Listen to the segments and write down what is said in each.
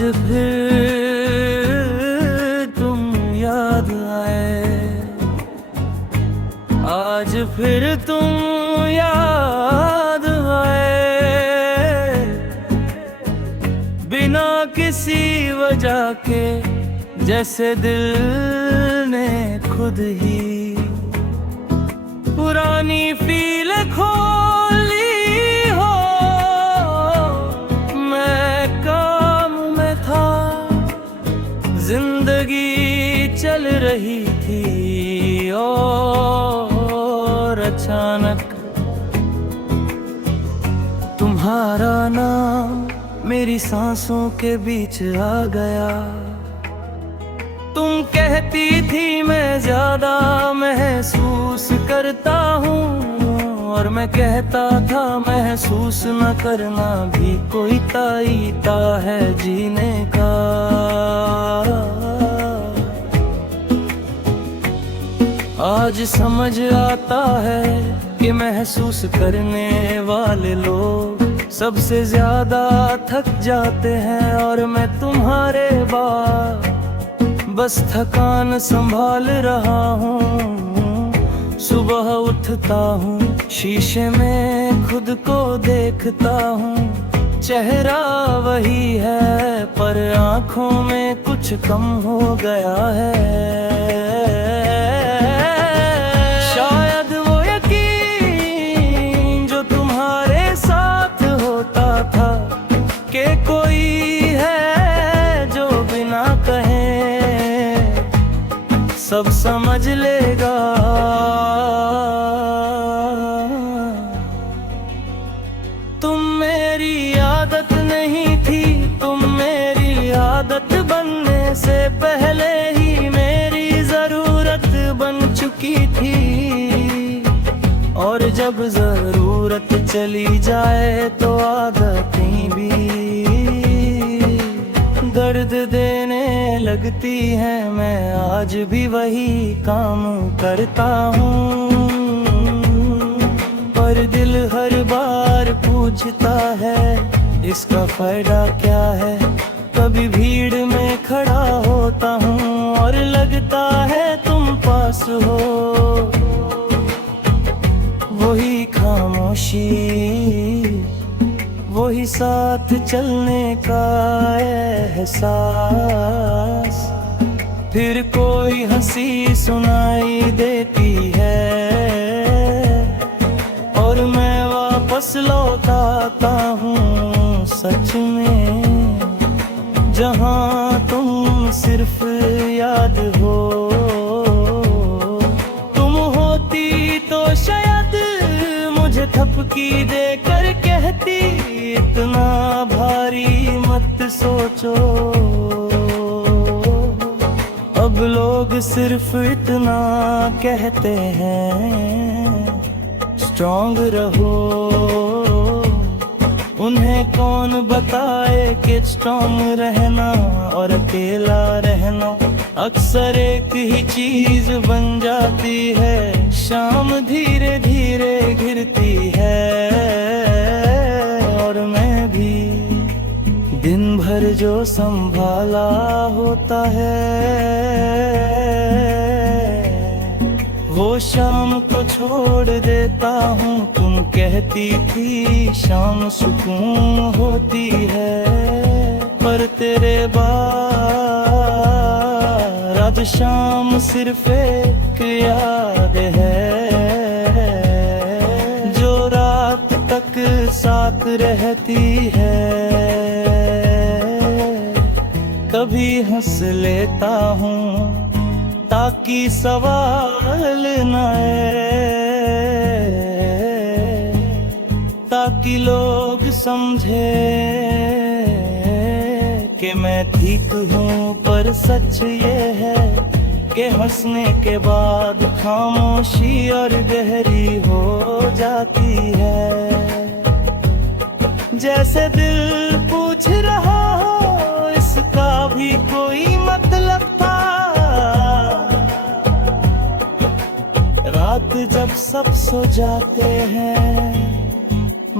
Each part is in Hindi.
फिर तुम याद आए, आज फिर तुम याद आए, बिना किसी वजह के, जैसे दिल ने खुद ही पुरानी फील खोली हो। मैं काम में था, जिंदगी चल रही थी, और अचानक तुम्हारा नाम मेरी सांसों के बीच आ गया। तुम कहती थी मैं ज्यादा महसूस करता हूँ, और मैं कहता था महसूस न करना भी कोई तरीका है जीने का। आज समझ आता है कि महसूस करने वाले लोग सबसे ज्यादा थक जाते हैं, और मैं तुम्हारे बाद बस थकान संभाल रहा हूँ। सुबह उठता हूँ, शीशे में खुद को देखता हूँ, चेहरा वही है पर आँखों में कुछ कम हो गया है। शायद वो यकीन जो तुम्हारे साथ होता था, कि कोई है जो बिना कहे सब समझ लेगा। तुम मेरी आदत नहीं थी, तुम मेरी आदत बनने से पहले ही मेरी जरूरत बन चुकी थी। और जब जरूरत चली जाए तो आदतें भी दर्द देने लगती है। मैं आज भी वही काम करता हूँ, पर दिल हर बार पूछता है इसका फायदा क्या है। कभी भीड़ में खड़ा होता हूँ और लगता है तुम पास हो, वही खामोशी, वही साथ चलने का एहसास। फिर कोई हंसी सुनाई देती है, और मैं वापस लौट आता हूँ सच में, जहाँ तुम सिर्फ याद हो। तुम होती तो शायद मुझे थपकी देकर कहती इतना भारी मत सोचो। अब लोग सिर्फ इतना कहते हैं स्ट्रॉन्ग रहो। उन्हें कौन बताए कि स्ट्रॉन्ग रहना और अकेला रहना अक्सर एक ही चीज बन जाती है। शाम धीरे धीरे घिरती है, और मैं भी दिन भर जो संभाला होता है, वो शाम को छोड़ देता हूँ। तुम कहती थी शाम सुकून होती है, पर तेरे बाद आज शाम सिर्फ एक याद है, जो रात तक साथ रहती है। कभी हंस लेता हूँ ताकि सवाल न आए, ताकि लोग समझे कि मैं ठीक हूँ। पर सच ये है कि हंसने के बाद खामोशी और गहरी हो जाती है। जैसे दिल पूछ रहा हो इसका भी कोई मतलब था। रात जब सब सो जाते हैं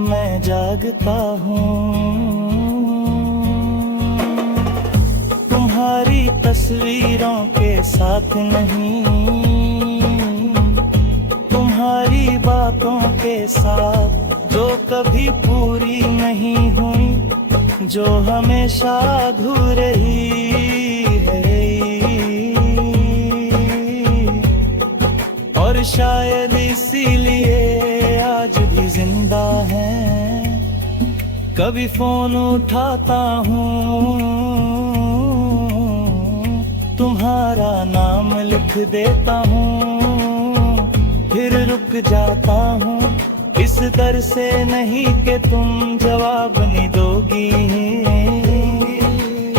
मैं जागता हूँ। तस्वीरों के साथ नहीं, तुम्हारी बातों के साथ जो कभी पूरी नहीं हुई, जो हमेशा अधूरी है। और शायद इसीलिए आज भी जिंदा हैं। कभी फोन उठाता हूँ, तुम्हारा नाम लिख देता हूँ, फिर रुक जाता हूँ इस डर से नहीं कि तुम जवाब नहीं दोगी,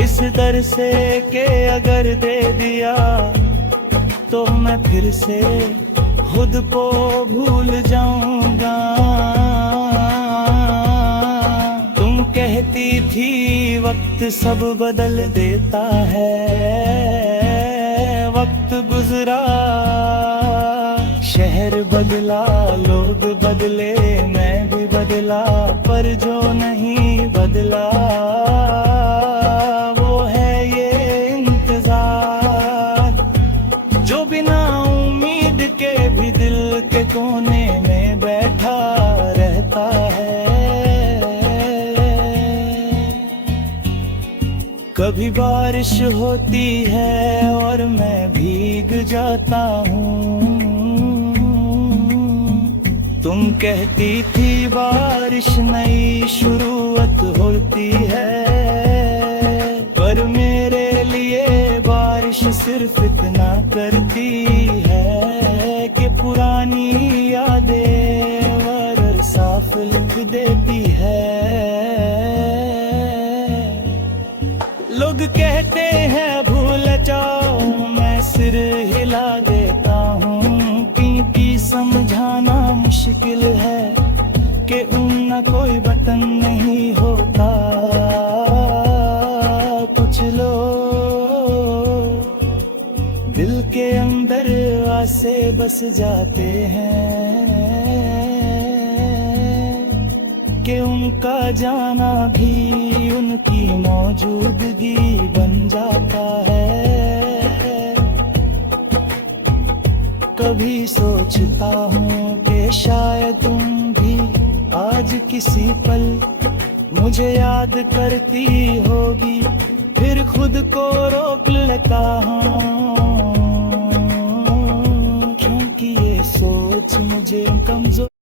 इस डर से कि अगर दे दिया तो मैं फिर से खुद को भूल जाऊंगा। तुम कहती थी वक्त सब बदल देता है, वक्त गुजरा, शहर बदला, लोग बदले, मैं भी बदला, पर जो नहीं बदला वो है ये इंतजार, जो बिना उम्मीद के भी दिल के कोने में बैठा रहता है। कभी बारिश होती है और मैं भीग जाता हूँ, तुम कहती थी बारिश नई शुरुआत होती है, पर मेरे लिए बारिश सिर्फ इतना करती है कि पुरानी यादें और साफ लिख देती है। लोग कहते हैं भूल जाओ, मैं सिर हिला देता हूँ, क्योंकि समझाना मुश्किल है कि उनका कोई बटन नहीं होता। कुछ लोग दिल के अंदर आसे बस जाते हैं कि उनका जाना भी उनकी मौजूदगी बन जाता है। कभी सोचता हूँ कि शायद तुम भी आज किसी पल मुझे याद करती होगी, फिर खुद को रोक लेता हूँ, क्योंकि ये सोच मुझे कमजोर